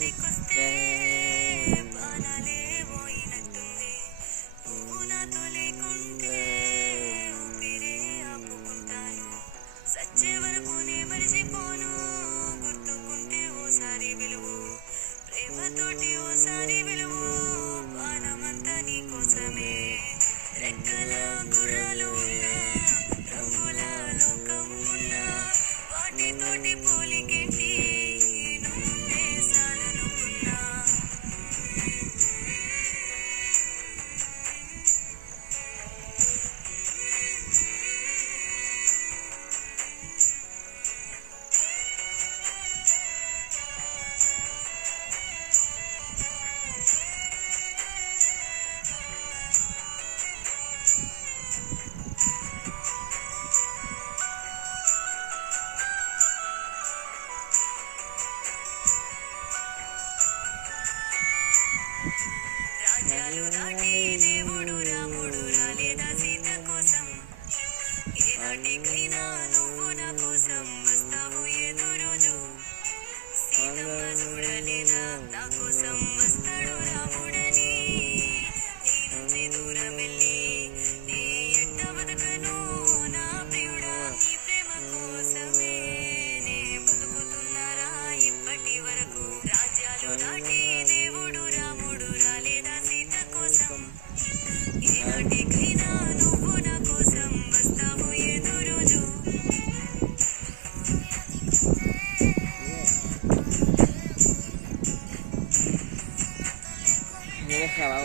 నీకొస్తే బాణాలే పోయినట్టుంది. నువ్వు నాతో లేకుంటే ఊపిరే ఆపుకుంటాను. సచ్చే వరకు నే మరిచిపోను. గుర్తుకుంటే ఓసారి విలువు, ప్రేమతోటి ఓసారి విలువు. పానమంతా నీకోసమే. రెక్కల గుర్రాలు ఉన్నా, రంగుల లోకం ఉన్నా, వాటితోటి పోలికేంటి, నువ్వే సాలనుకున్నా. రాజ్యాలు దాటి దేవుడు రాముడు రాలేదా సీత కోసం? ఏనాటికైనా నువ్వు నా కోసం వస్తావు ఏదో రోజు. సీతమ్మ చూడలేదా నా కోసం వస్తాడు రాముడని? నీ నుంచి దూరం వెళ్ళి నీ ఎంట బతకను నా ప్రియుడా. నీ ప్రేమ కోసమే నే బతుకుతున్నారా ఇప్పటి వరకు. రాజ్యాలు దాటి దేవుడు రాముడు రాలేదా సీత కోసం? ఏనాటికైనా నువ్వు నా కోసం వస్తావు ఏదో రోజు. Ini kalau